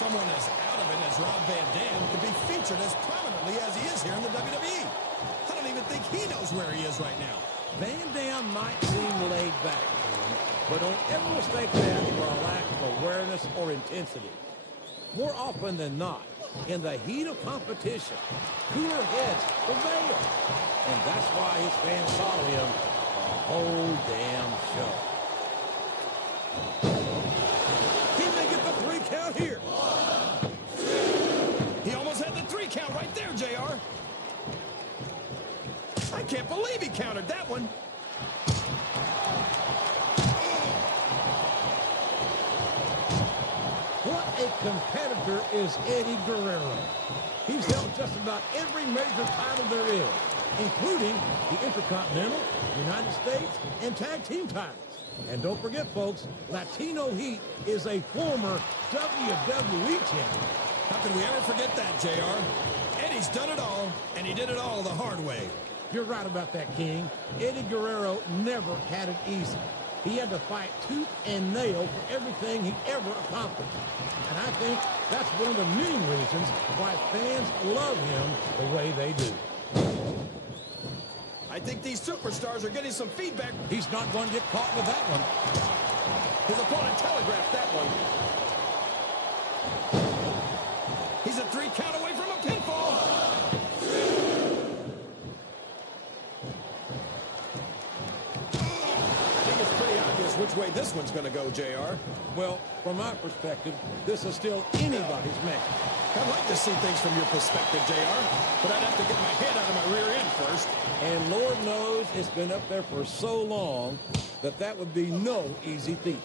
someone as out of it as Rob Van Dam could be featured as prominently as he is here in the WWE. I don't even think he knows where he is right now. Van Dam might seem laid back, but don't ever mistake that for a lack of awareness or intensity. More often than not, in the heat of competition, cooler heads prevail. And that's why his fans follow him the whole damn show. He may get the 3 count here. He almost had the 3 count right there, JR. I can't believe he countered that one. What a competitor is Eddie Guerrero. He's held just about every major title there is, including the Intercontinental, United States, and Tag Team titles. And don't forget, folks, Latino Heat is a former WWE champion. How can we ever forget that, JR? Eddie's done it all, and he did it all the hard way. You're right about that, King. Eddie Guerrero never had it easy. He had to fight tooth and nail for everything he ever accomplished. And I think that's one of the many reasons why fans love him the way they do. I think these superstars are getting some feedback. He's not going to get caught with that one. His opponent telegraphed that one. He's a 3 count away from a pinfall. Which way this one's going to go, JR? Well, from my perspective, this is still anybody's match. I'd like to see things from your perspective, JR, but I'd have to get my head out of my rear end first. And Lord knows it's been up there for so long that that would be no easy feat.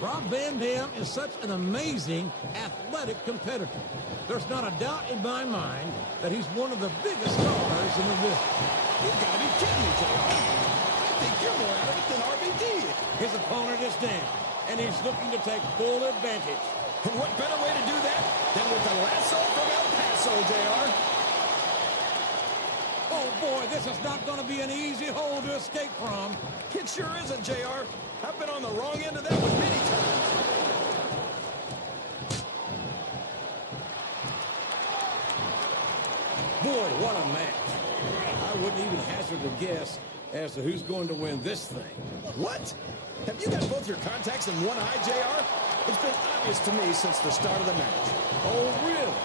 Rob Van Dam is such an amazing, athletic competitor. There's not a doubt in my mind that he's one of the biggest stars in the business. You've got to be kidding me, JR. I think you're more out of it than RVD. His opponent is down, and he's looking to take full advantage. And what better way to do that than with the lasso from El Paso, JR? Oh, boy, this is not going to be an easy hole to escape from. It sure isn't, JR. I've been on the wrong end of that one many times. Boy, what a match. I wouldn't even hazard a guess as to who's going to win this thing. What? Have you got both your contacts in one eye, JR? It's been obvious to me since the start of the match. Oh, really?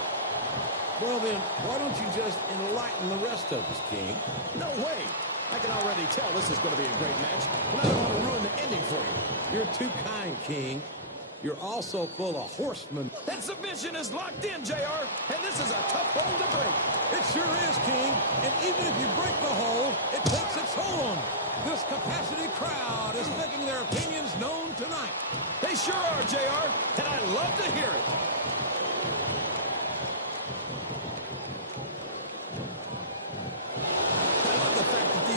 Well, then, why don't you just enlighten the rest of us, King? No way. I can already tell this is going to be a great match, but I don't want to ruin the ending for you. You're too kind, King. You're also full of horsemen. That submission is locked in, JR, and this is a tough hole to break. It sure is, King. And even if you break the hole, it takes its toll on you. This capacity crowd is making their opinions known tonight. They sure are, JR, and I love to hear it.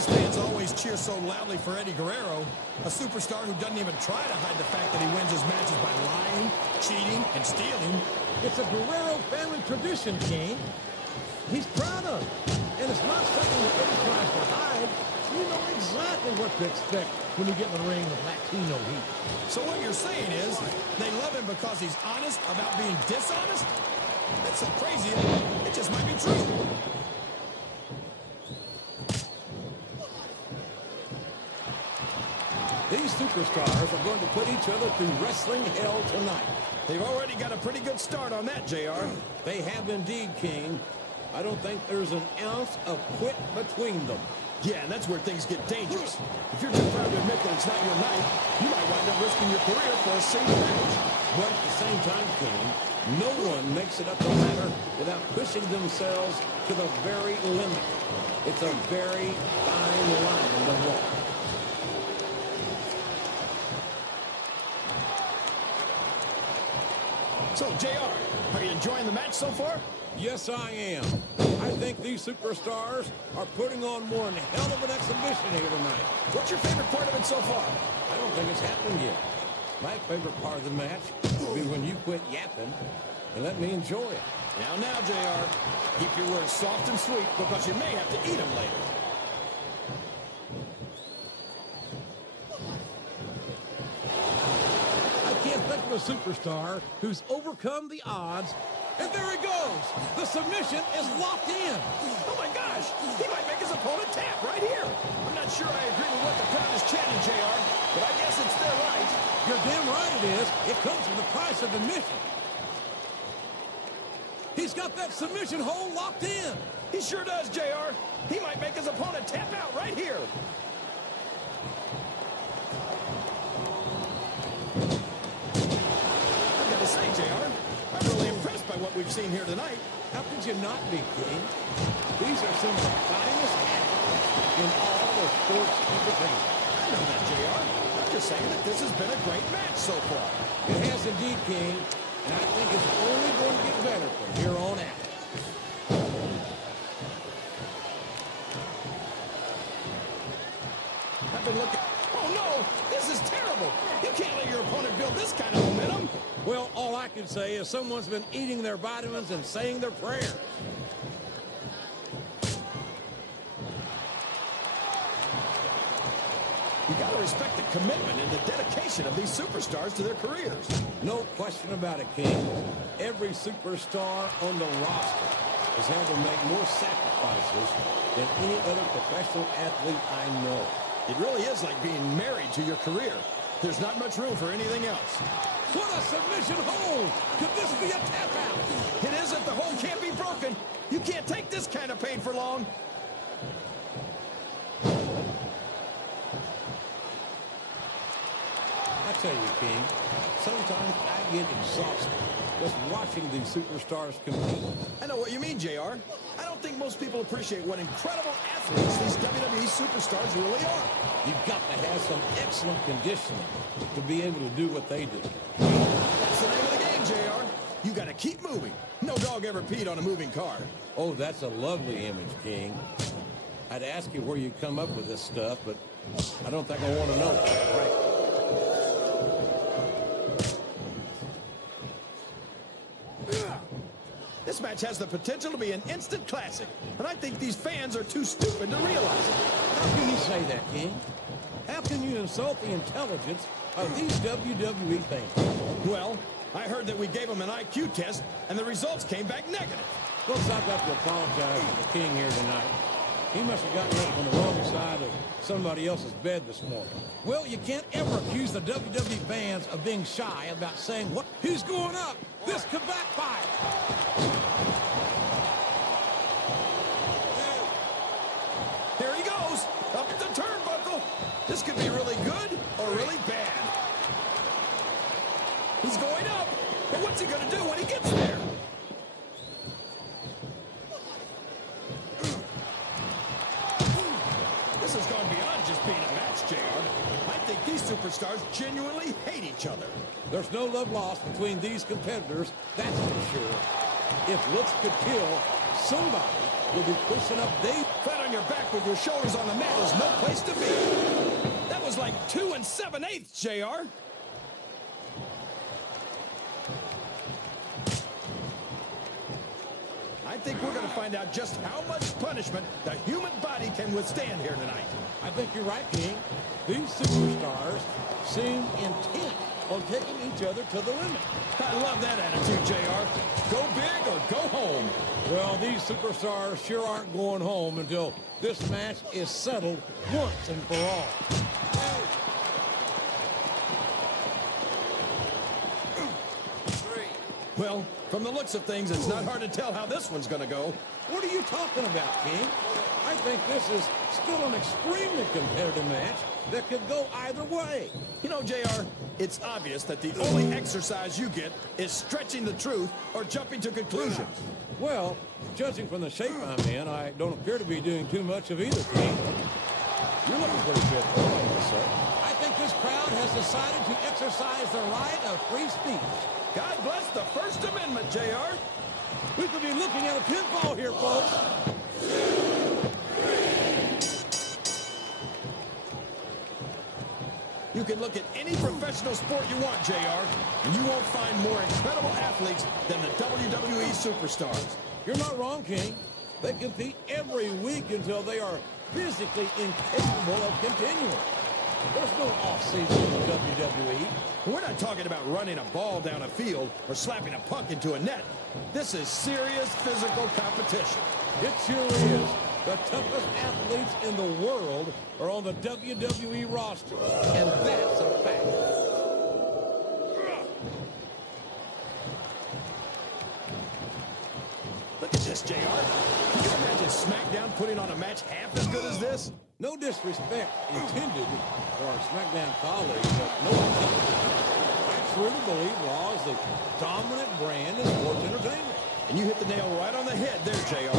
Fans always cheer so loudly for Eddie Guerrero, a superstar who doesn't even try to hide the fact that he wins his matches by lying, cheating, and stealing. It's a Guerrero family tradition, King. He's proud of it, and it's not something that Eddie tries to hide. You know exactly what to expect when you get in the ring with Latino Heat. So what you're saying is they love him because he's honest about being dishonest? That's so crazy, it just might be true. These superstars are going to put each other through wrestling hell tonight. They've already got a pretty good start on that, JR. They have indeed, King. I don't think there's an ounce of quit between them. Yeah, and that's where things get dangerous. If you're too proud to admit that it's not your night, you might wind up risking your career for a single match. But at the same time, King, no one makes it up the ladder without pushing themselves to the very limit. It's a very fine line to walk. So, JR, are you enjoying the match so far? Yes, I am. I think these superstars are putting on one hell of an exhibition here tonight. What's your favorite part of it so far? I don't think it's happened yet. My favorite part of the match will be when you quit yapping and let me enjoy it. Now, JR, keep your words soft and sweet because you may have to eat them later. Think of a superstar who's overcome the odds, and there he goes. The submission is locked in. Oh, my gosh. He might make his opponent tap right here. I'm not sure I agree with what the crowd is chanting, JR, but I guess it's their right. You're damn right it is. It comes with the price of admission. He's got that submission hold locked in. He sure does, JR. He might make his opponent tap out right here. I've got to say, JR, I'm really impressed by what we've seen here tonight. How could you not be, King? These are some of the finest athletes in all of sports entertainment. I know that, JR. I'm just saying that this has been a great match so far. It has indeed, King, and I think it's only going to get better from here on out. I've been looking. Oh, no! This is terrible! You can't let your opponent build this kind of momentum. Well, all I can say is someone's been eating their vitamins and saying their prayers. You got to respect the commitment and the dedication of these superstars to their careers. No question about it, King. Every superstar on the roster has had to make more sacrifices than any other professional athlete I know. It really is like being married to your career. There's not much room for anything else. What a submission hold! Could this be a tap out? It isn't. The hold can't be broken. You can't take this kind of pain for long. I tell you, King, sometimes I get exhausted just watching these superstars compete. I know what you mean, JR. I don't think most people appreciate what incredible athletes these WWE superstars really are. You've got to have some excellent conditioning to be able to do what they do. That's the name of the game, JR. You got to keep moving. No dog ever peed on a moving car. Oh, that's a lovely image, King. I'd ask you where you come up with this stuff, but I don't think I want to know. Right. This match has the potential to be an instant classic, and I think these fans are too stupid to realize it. How can you say that, King? How can you insult the intelligence of these WWE fans? Well, I heard that we gave them an IQ test, and the results came back negative. Folks, I've got to apologize to the King here tonight. He must have gotten up on the wrong side of somebody else's bed this morning. Well, you can't ever accuse the WWE fans of being shy about saying what. He's going up. This could backfire. Here he goes, up the turnbuckle. This could be really good or really bad. He's going up, but what's he going to do when he gets there? This has gone beyond just being a match, JR. I think these superstars genuinely hate each other. There's no love lost between these competitors, that's for sure. If looks could kill, somebody will be pushing up Dave. Flat on your back with your shoulders on the mat is no place to be. That was like 2 7/8, JR. I think we're going to find out just how much punishment the human body can withstand here tonight. I think you're right, King. These superstars seem intent on taking each other to the limit. I love that attitude, JR. Go big or go home. Well, these superstars sure aren't going home until this match is settled once and for all. Well, from the looks of things, it's not hard to tell how this one's going to go. What are you talking about, King? I think this is still an extremely competitive match that could go either way. You know, JR, it's obvious that the only exercise you get is stretching the truth or jumping to conclusions. Well, judging from the shape I'm in, I don't appear to be doing too much of either, King. You're looking pretty good, though, I must say. I think this crowd has decided to exercise the right of free speech. God bless the First Amendment, JR. We could be looking at a pinfall here, folks. You can look at any professional sport you want, JR, and you won't find more incredible athletes than the WWE superstars. You're not wrong, King. They compete every week until they are physically incapable of continuing. There's no off-season in the WWE. We're not talking about running a ball down a field or slapping a puck into a net. This is serious physical competition. It sure is. The toughest athletes in the world are on the WWE roster, and that's a fact. Look at this, JR. Can you imagine SmackDown putting on a match half as good as this? No disrespect intended for our SmackDown colleagues, but no offense. I truly believe Raw is the dominant brand in sports entertainment. And you hit the nail right on the head there, JR.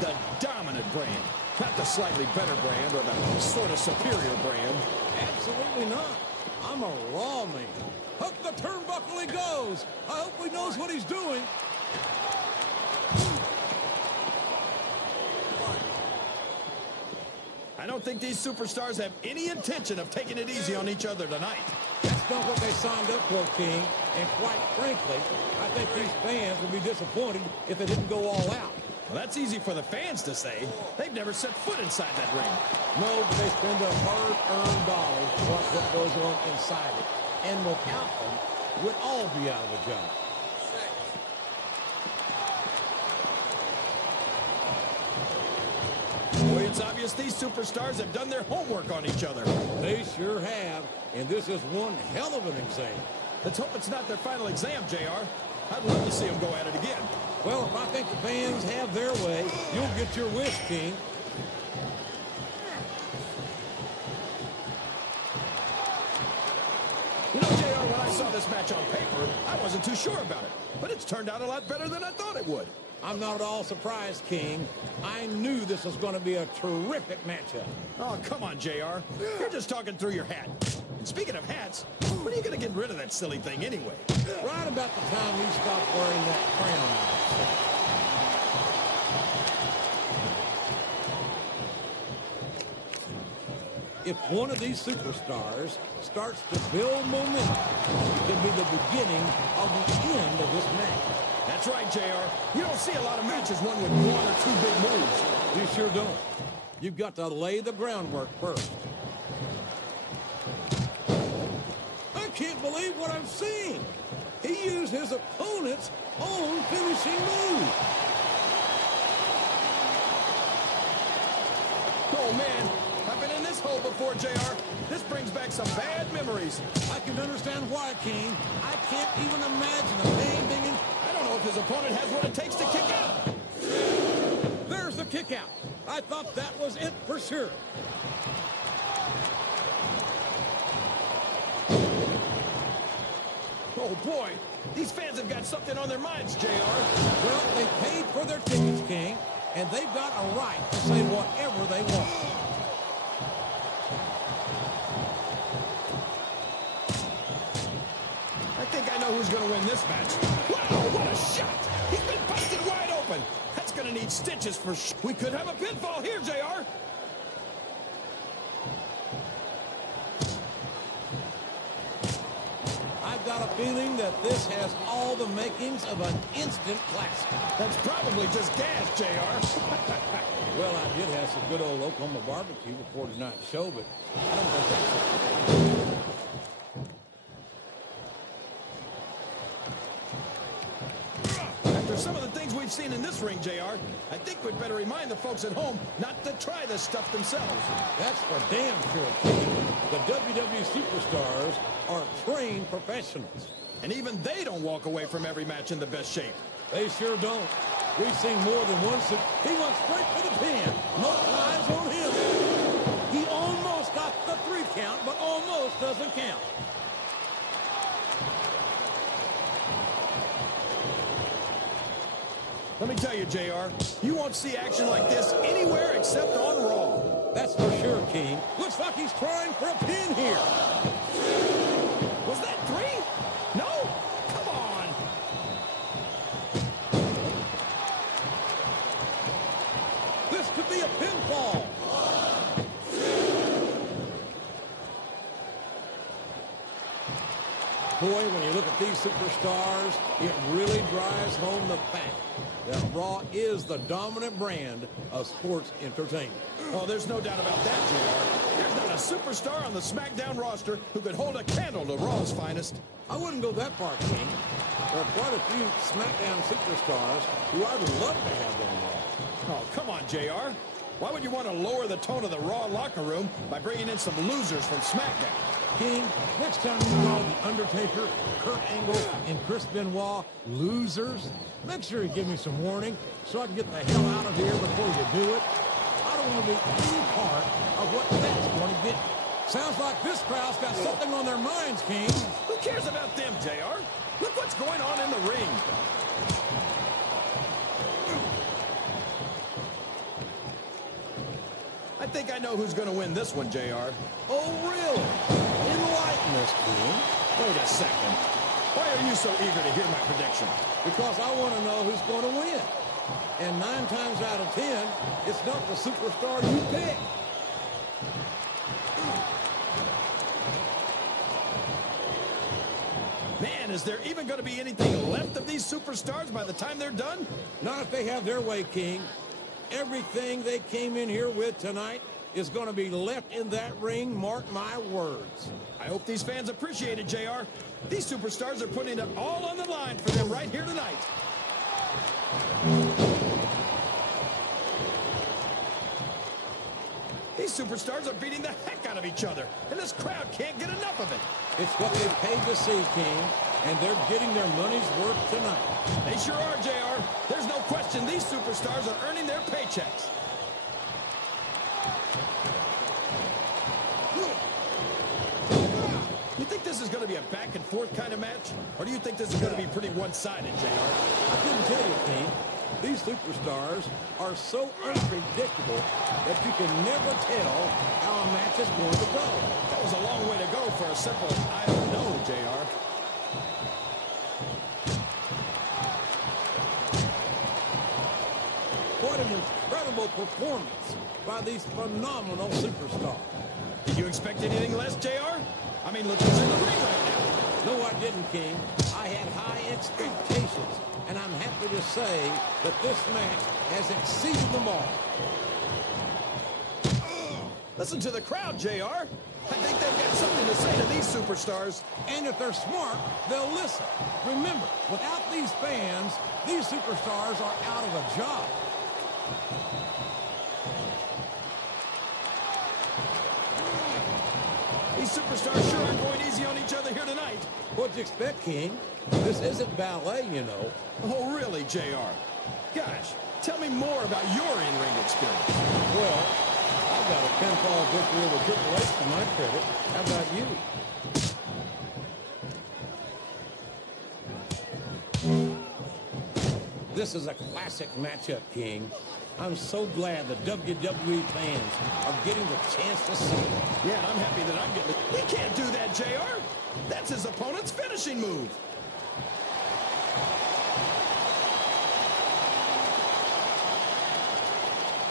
The dominant brand. Not the slightly better brand or the sort of superior brand. Absolutely not. I'm a Raw man. Hook the turnbuckle he goes. I hope he knows what he's doing. I don't think these superstars have any intention of taking it easy on each other tonight. That's not what they signed up for, King. And quite frankly, I think these fans would be disappointed if they didn't go all out. Well, that's easy for the fans to say. They've never set foot inside that ring. No, but they spend their hard-earned dollars to watch what goes on inside it. And without them, we'd all be out of a job. Boy, it's obvious these superstars have done their homework on each other. They sure have, and this is one hell of an exam. Let's hope it's not their final exam, JR. I'd love to see them go at it again. Well, if I think the fans have their way, you'll get your wish, King. You know, JR, when I saw this match on paper, I wasn't too sure about it. But it's turned out a lot better than I thought it would. I'm not at all surprised, King. I knew this was going to be a terrific matchup. Oh, come on, JR. You're just talking through your hat. And speaking of hats, when are you going to get rid of that silly thing anyway? Right about the time you stop wearing that crown on yourself. If one of these superstars starts to build momentum, it could be the beginning of the end of this match. That's right, JR. You don't see a lot of matches won with one or two big moves. You sure don't. You've got to lay the groundwork first. I can't believe what I'm seeing. He used his opponent's own finishing move. Oh, man. I've been in this hole before, JR. This brings back some bad memories. I can understand why, King. I can't even imagine the pain being in... I don't know if his opponent has what it takes to kick out. There's the kick out. I thought that was it for sure. Oh, boy. These fans have got something on their minds, JR. Well, they paid for their tickets, King, and they've got a right to say whatever they want. I think I know who's going to win this match. Wow, what a shot! He's been busted wide open. That's going to need stitches for We could have a pinfall here, JR. I've got a feeling that this has all the makings of an instant classic. That's probably just gas, JR. Well, I did have some good old Oklahoma barbecue before tonight's show, but I don't think that's it. After some of the things we've seen in this ring, JR, I think we'd better remind the folks at home not to try this stuff themselves. That's for damn sure, King. The WWE superstars are trained professionals. And even they don't walk away from every match in the best shape. They sure don't. We've seen more than one. He went straight for the pin. No eyes on him. He almost got the 3 count, but almost doesn't count. Let me tell you, JR, you won't see action like this anywhere except on Raw. That's for sure, King. Looks like he's trying for a pin here. Was that 3? No? Come on. This could be a pinfall. Boy, when you look at these superstars, it really drives home the fact that Raw is the dominant brand of sports entertainment. Oh, there's no doubt about that, JR. There's not a superstar on the SmackDown roster who could hold a candle to Raw's finest. I wouldn't go that far, King. There are quite a few SmackDown superstars who I'd love to have on Raw. Oh, come on, JR. Why would you want to lower the tone of the Raw locker room by bringing in some losers from SmackDown? King, next time you call The Undertaker, Kurt Angle, and Chris Benoit losers, make sure you give me some warning so I can get the hell out of here before you do it. I don't want to be any part of what that's going to get. Sounds like this crowd's got something on their minds, King. Who cares about them, JR? Look what's going on in the ring. I think I know who's going to win this one, JR. Oh, really? Enlighten us, King. Wait a second. Why are you so eager to hear my prediction? Because I want to know who's going to win. And 9 times out of 10, it's not the superstar you pick. Man, is there even going to be anything left of these superstars by the time they're done? Not if they have their way, King. Everything they came in here with tonight is going to be left in that ring, mark my words. I hope these fans appreciate it, JR. These superstars are putting it all on the line for them right here tonight. These superstars are beating the heck out of each other, and this crowd can't get enough of it. It's what they paid to see, King, and they're getting their money's worth tonight. They sure are, JR. There's no question these superstars are earning their paychecks. You think this is going to be a back-and-forth kind of match? Or do you think this is going to be pretty one-sided, JR? I couldn't tell you, King. These superstars are so unpredictable that you can never tell how a match is going to go. That was a long way to go for a simple, I don't know, JR. What an incredible performance by these phenomenal superstars. Did you expect anything less, JR? I mean, look who's in the ring right now. No, I didn't, King. I had high expectations, and I'm happy to say that this match has exceeded them all. Listen to the crowd, JR. I think they've got something to say to these superstars. And if they're smart, they'll listen. Remember, without these fans, these superstars are out of a job. These superstars sure aren't going easy on each other here tonight. What'd you expect, King? This isn't ballet, you know. Oh, really, JR? Gosh, tell me more about your in-ring experience. Well, I've got a pinfall victory over Triple H to my credit. How about you? This is a classic matchup, King. I'm so glad the WWE fans are getting the chance to see it. Yeah, and I'm happy that I'm getting it. He can't do that, JR. That's his opponent's finishing move.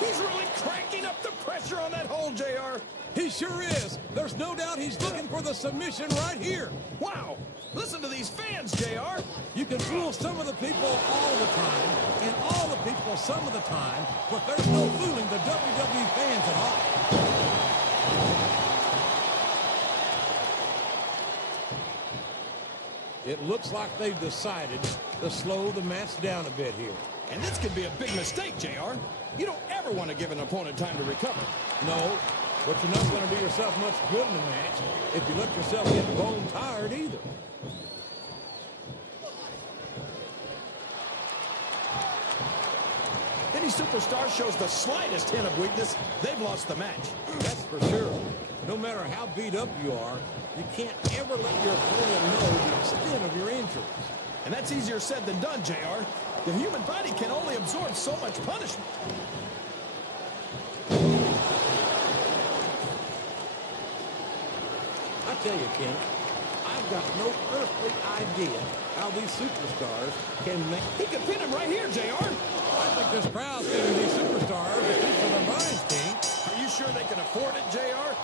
He's really cranking up the pressure on that hole, JR. He sure is. There's no doubt he's looking for the submission right here. Wow. Listen to these fans, JR. You can fool some of the people all the time, and all the people some of the time, but there's no fooling the WWE fans at all. It looks like they've decided to slow the match down a bit here. And this could be a big mistake, JR. You don't ever want to give an opponent time to recover. No, but you're not going to do yourself much good in the match if you let yourself get bone tired either. Any superstar shows the slightest hint of weakness, they've lost the match. That's for sure. No matter how beat up you are, you can't ever let your opponent know the extent of your injuries. And that's easier said than done, JR. The human body can only absorb so much punishment. I tell you, King, I've got no earthly idea how these superstars can make... He can pin him right here, JR. I think this crowd's giving these superstars a piece of their minds, King. Are you sure they can afford it, JR?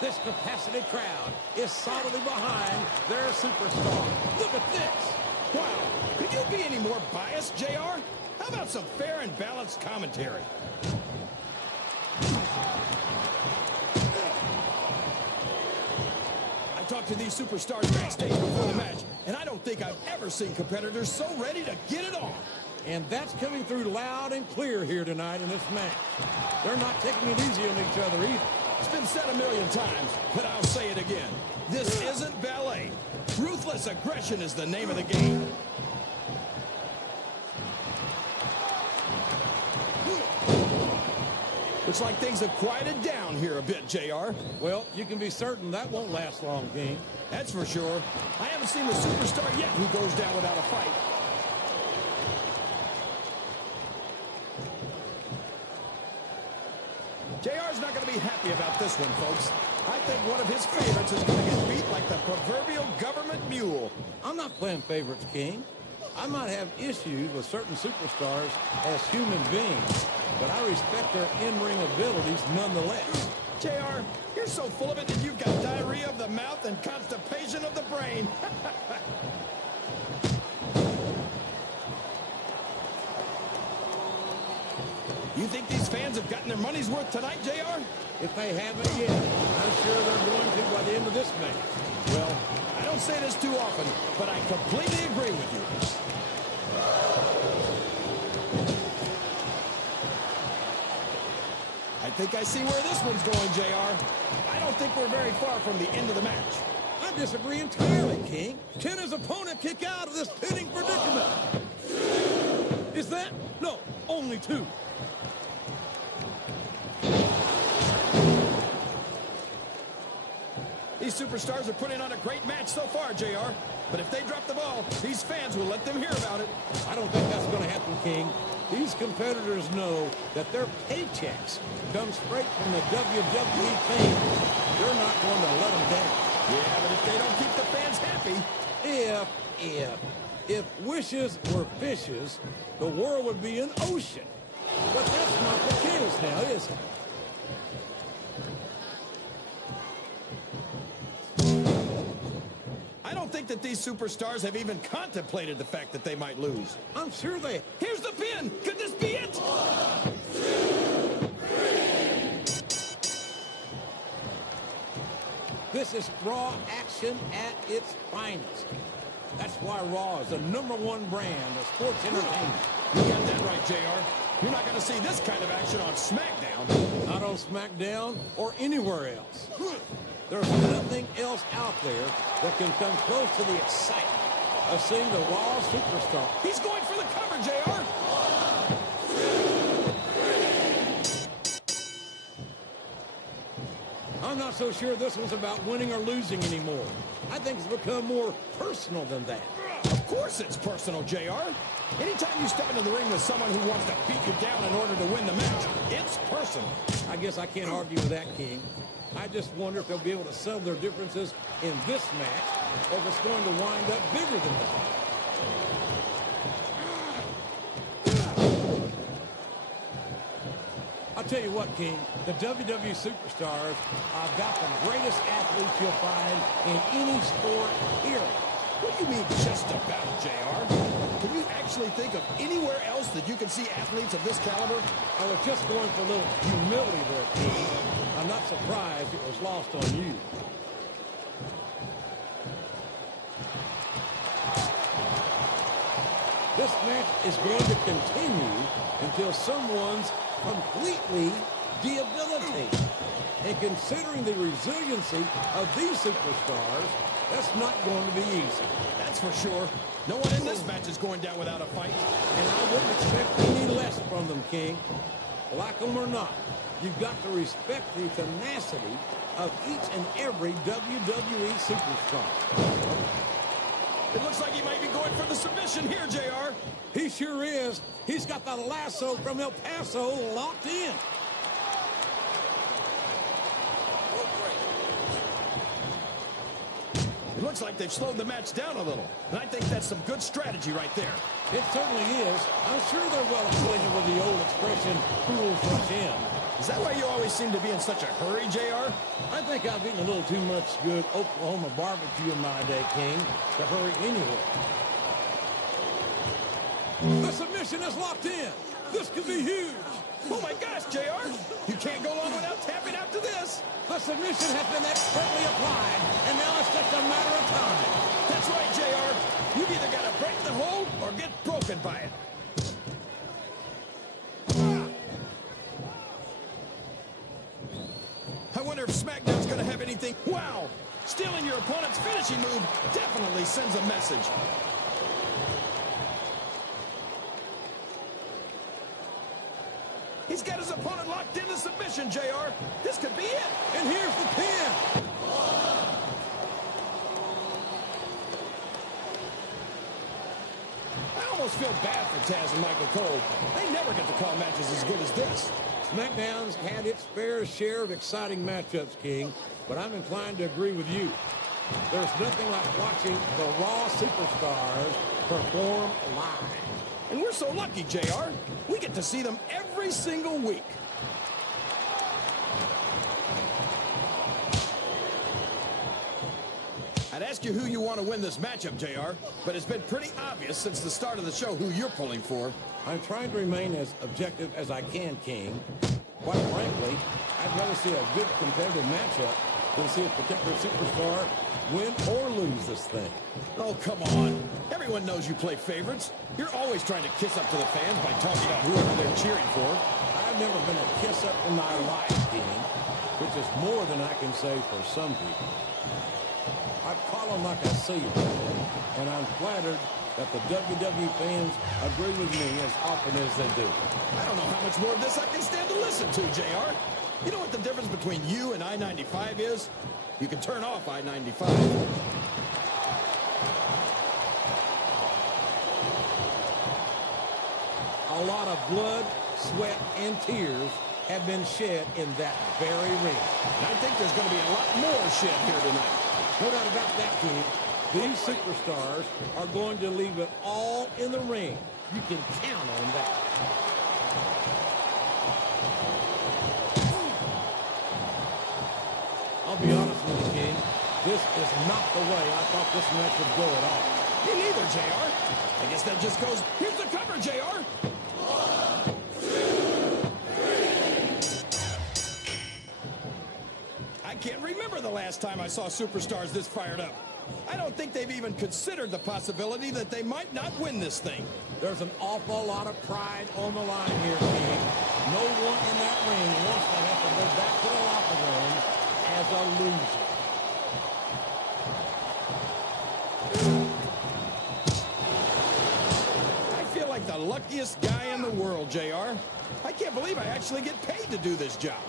This capacity crowd is solidly behind their superstar. Look at this. Wow. Could you be any more biased, JR? How about some fair and balanced commentary? I talked to these superstars backstage before the match, and I don't think I've ever seen competitors so ready to get it on. And that's coming through loud and clear here tonight in this match. They're not taking it easy on each other either. It's been said a million times, but I'll say it again. This isn't ballet. Ruthless aggression is the name of the game. Looks like things have quieted down here a bit, JR. Well, you can be certain that won't last long, King. That's for sure. I haven't seen the superstar yet who goes down without a fight. JR's not going to be happy about this one, folks. I think one of his favorites is going to get beat like the proverbial government mule. I'm not playing favorites, King. I might have issues with certain superstars as human beings, but I respect their in-ring abilities nonetheless. JR, you're so full of it that you've got diarrhea of the mouth and constipation of the brain. You think these fans have gotten their money's worth tonight, JR? If they haven't yet, I'm sure they're going to by the end of this match. Well, I don't say this too often, but I completely agree with you. I think I see where this one's going, JR. I don't think we're very far from the end of the match. I disagree entirely, King. Can his opponent kick out of this pinning predicament? Is that? No, only two. These superstars are putting on a great match so far, JR. But if they drop the ball, these fans will let them hear about it. I don't think that's going to happen, King. These competitors know that their paychecks come straight from the WWE fans. They're not going to let them down. Yeah, but if they don't keep the fans happy... If wishes were fishes, the world would be an ocean. But that's not the case now, is it? I don't think that these superstars have even contemplated the fact that they might lose. I'm sure they... Here's the pin! Could this be it? This is Raw action at its finest. That's why Raw is the #1 brand of sports entertainment. You got that right, JR. You're not going to see this kind of action on SmackDown. Not on SmackDown or anywhere else. There's nothing else out there that can come close to the excitement of seeing the Raw superstar. He's going for the cover, JR. I'm not so sure this one's about winning or losing anymore. I think it's become more personal than that. Of course it's personal, JR. Anytime you step into the ring with someone who wants to beat you down in order to win the match, it's personal. I guess I can't argue with that, King. I just wonder if they'll be able to settle their differences in this match, or if it's going to wind up bigger than that. I'll tell you what, King, the WWE superstars have got the greatest athletes you'll find in any sport, period. What do you mean, just about, JR? Can you actually think of anywhere else that you can see athletes of this caliber? I was just going for a little humility there, King. I'm not surprised it was lost on you. This match is going to continue until someone's completely debilitated. And considering the resiliency of these superstars, that's not going to be easy. That's for sure. No one in this match is going down without a fight. And I wouldn't expect any less from them, King. Like them or not, you've got to respect the tenacity of each and every WWE superstar. It looks like he might be going for the submission here, JR. He sure is. He's got the lasso from El Paso locked in. It looks like they've slowed the match down a little. And I think that's some good strategy right there. It certainly is. I'm sure they're well acquainted with the old expression, fools rush in. Is that why you always seem to be in such a hurry, JR? I think I've eaten a little too much good Oklahoma barbecue in my day, King, to hurry anywhere. The submission submission is locked in. This could be huge. Oh, my gosh, JR. You can't go long without tapping out to this. The submission has been expertly applied, and now it's just a matter of time. That's right, JR. You've either got to break the hold or get broken by it. I wonder if SmackDown's going to have anything. Wow! Stealing your opponent's finishing move definitely sends a message. He's got his opponent locked into submission, JR. This could be it. And here's the pin. I almost feel bad for Taz and Michael Cole. They never get to call matches as good as this. SmackDown's had its fair share of exciting matchups, King, but I'm inclined to agree with you. There's nothing like watching the Raw superstars perform live. And we're so lucky, JR. We get to see them every single week. I'd ask you who you want to win this matchup, JR, but it's been pretty obvious since the start of the show who you're pulling for. I'm trying to remain as objective as I can, King. Quite frankly, I'd rather see a good competitive matchup than see a particular superstar win or lose this thing. Oh, come on. Everyone knows you play favorites. You're always trying to kiss up to the fans by talking about whoever they're cheering for. I've never been a kiss up in my life, King, which is more than I can say for some people. I call them like I see them, and I'm flattered that the WWE fans agree with me as often as they do. I don't know how much more of this I can stand to listen to, JR. You know what the difference between you and I-95 is? You can turn off I-95. A lot of blood, sweat, and tears have been shed in that very ring. And I think there's going to be a lot more shed here tonight. No doubt about that, King. These superstars are going to leave it all in the ring. You can count on that. I'll be honest with you, King. This is not the way I thought this match would go at all. Me neither, JR. I guess that just goes... Here's the cover, JR. 1, 2, 3. I can't remember the last time I saw superstars this fired up. I don't think they've even considered the possibility that they might not win this thing. There's an awful lot of pride on the line here, King. No one in that ring wants to have to go back to the locker room as a loser. I feel like the luckiest guy in the world, JR. I can't believe I actually get paid to do this job.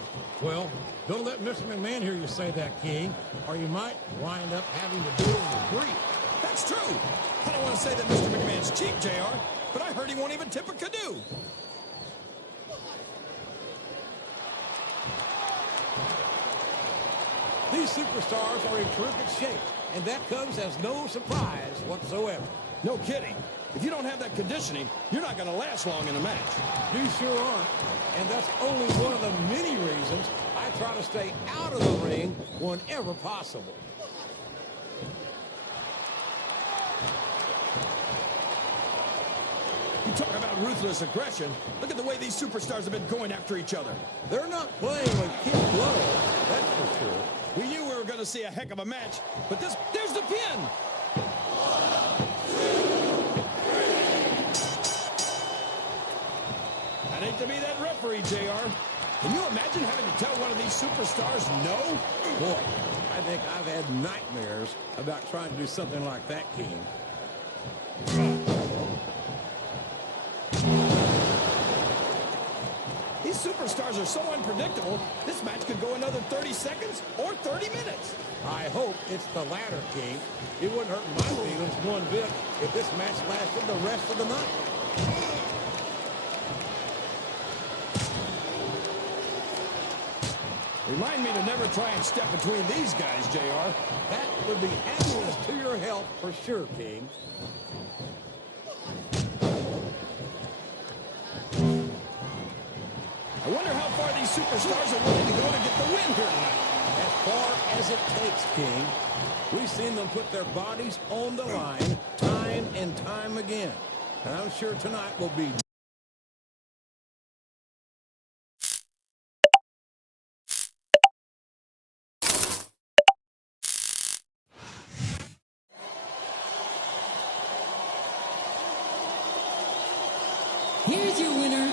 Well, don't let Mr. McMahon hear you say that, King, or you might wind up having to do it for free. That's true. I don't want to say that Mr. McMahon's cheap, JR, but I heard he won't even tip a canoe. These superstars are in terrific shape, and that comes as no surprise whatsoever. No kidding. If you don't have that conditioning, you're not going to last long in a match. You sure aren't. And that's only one of the many reasons I try to stay out of the ring whenever possible. You talk about ruthless aggression. Look at the way these superstars have been going after each other. They're not playing with kid gloves, that's for sure. We knew we were going to see a heck of a match, but there's the pin. 1, 2, 3. I'd hate to be that referee, JR. Can you imagine having to tell one of these superstars no? Boy, I think I've had nightmares about trying to do something like that, King. These superstars are so unpredictable, this match could go another 30 seconds or 30 minutes. I hope it's the latter, King. It wouldn't hurt my feelings one bit if this match lasted the rest of the night. Remind me to never try and step between these guys, JR. That would be hazardous to your health for sure, King. I wonder how far these superstars are willing to go to get the win here tonight. As far as it takes, King. We've seen them put their bodies on the line time and time again. And I'm sure tonight will be Here's your winner,